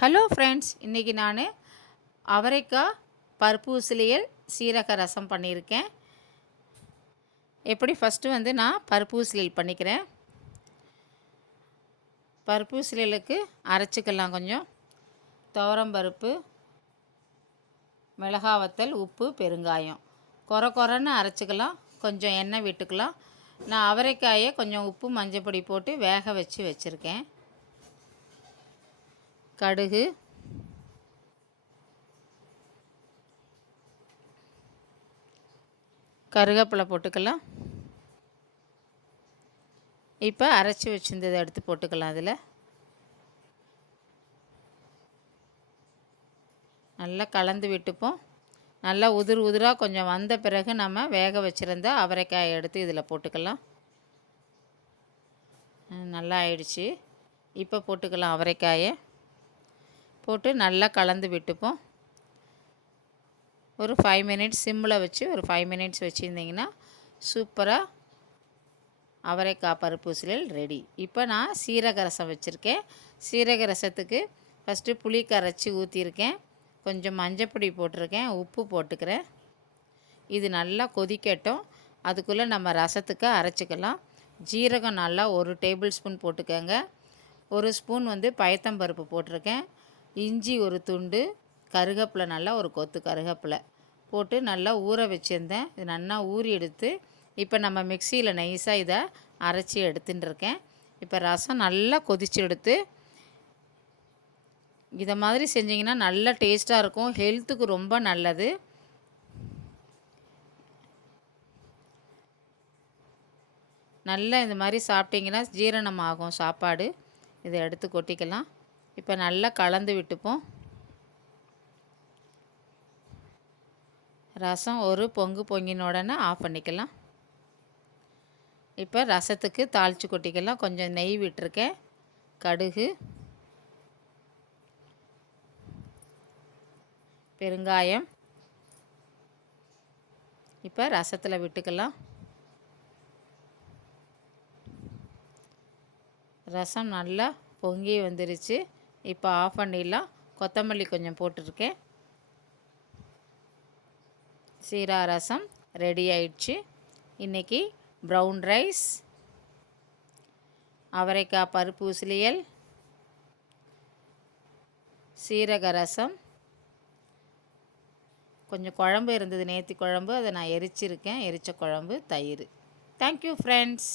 Hello friends, இன்றைக்கி நான் அவரைக்காய் பருப்பு உசிலியல் சீரக ரசம் பண்ணியிருக்கேன். எப்படி ஃபஸ்ட்டு நான் பருப்பு உசிலியல் பண்ணிக்கிறேன். பருப்பு உசிலியலுக்கு அரைச்சிக்கலாம். கொஞ்சம் துவரம்பருப்பு, மிளகாய் வத்தல், உப்பு, பெருங்காயம் கொரன்னு அரைச்சிக்கலாம். கொஞ்சம் எண்ணெய் விட்டுக்கலாம். நான் அவரைக்காயை கொஞ்சம் உப்பு மஞ்சப்பொடி போட்டு வேக வச்சுருக்கேன். கடுகு, கருவேப்பிலை போட்டுக்கலாம். இப்போ அரைச்சி வச்சுருந்ததை எடுத்து போட்டுக்கலாம். அதில் நல்லா கலந்து விட்டுப்போம். நல்லா உதிராக கொஞ்சம் வந்த பிறகு நம்ம வேக வச்சுருந்த அவரைக்காயை எடுத்து இதில் போட்டுக்கலாம். நல்லா ஆயிடுச்சு. இப்போ போட்டுக்கலாம். அவரைக்காயை போட்டு நல்லா கலந்து விட்டுப்போம். ஒரு 5 மினிட்ஸ் சிம்மில் வச்சு ஒரு 5 மினிட்ஸ் வச்சுருந்திங்கன்னா சூப்பராக அவரைக்காய் பருப்பு உசிலியல் ரெடி. இப்போ நான் சீரக ரசம் வச்சுருக்கேன். சீரக ரசத்துக்கு ஃபஸ்ட்டு புளி கரைச்சி ஊற்றிருக்கேன். கொஞ்சம் மஞ்சப்பொடி போட்டிருக்கேன். உப்பு போட்டுக்கிறேன். இது நல்லா கொதிக்கட்டும். அதுக்குள்ளே நம்ம ரசத்துக்கு அரைச்சிக்கலாம். ஜீரகம் நல்லா 1 டேபிள் ஸ்பூன் போட்டுக்கோங்க. 1 ஸ்பூன் பயத்தம்பருப்பு போட்டிருக்கேன். இஞ்சி 1 துண்டு, கருவேப்பிலை நல்லா ஒரு கொத்து கருவேப்பிலை போட்டு நல்லா ஊற வச்சுருந்தேன். இது நல்லா ஊறி எடுத்து இப்போ நம்ம மிக்சியில் நைஸாக இதை அரைச்சி எடுத்துட்டுருக்கேன். இப்போ ரசம் நல்லா கொதிச்சு எடுத்து இதை மாதிரி செஞ்சிங்கன்னா நல்லா டேஸ்ட்டாக இருக்கும். ஹெல்த்துக்கு ரொம்ப நல்லது. நல்லா இந்த மாதிரி சாப்பிட்டிங்கன்னா ஜீரணம் ஆகும் சாப்பாடு. இதை எடுத்து கொட்டிக்கலாம். இப்போ நல்லா கலந்து விட்டுப்போம். ரசம் ஒரு பொங்கின உடனே ஆஃப் பண்ணிக்கலாம். இப்போ ரசத்துக்கு தாளித்து கொட்டிக்கலாம். கொஞ்சம் நெய் விட்டுருக்கேன். கடுகு, பெருங்காயம் இப்போ ரசத்தில் விட்டுக்கலாம். ரசம் நல்லா பொங்கி வந்துருச்சு. இப்போ ஆஃப் பண்ணிடலாம். கொத்தமல்லி கொஞ்சம் போட்டிருக்கேன். சீரா ரசம் ரெடி ஆயிடுச்சு. இன்றைக்கி ப்ரௌன் ரைஸ், அவரைக்காய் பருப்பு உசிலியல், சீரக ரசம், கொஞ்சம் குழம்பு இருந்தது, நேற்று குழம்பு, அதை நான் எரிச்சிருக்கேன். எரிச்ச குழம்பு, தயிர். Thank you friends.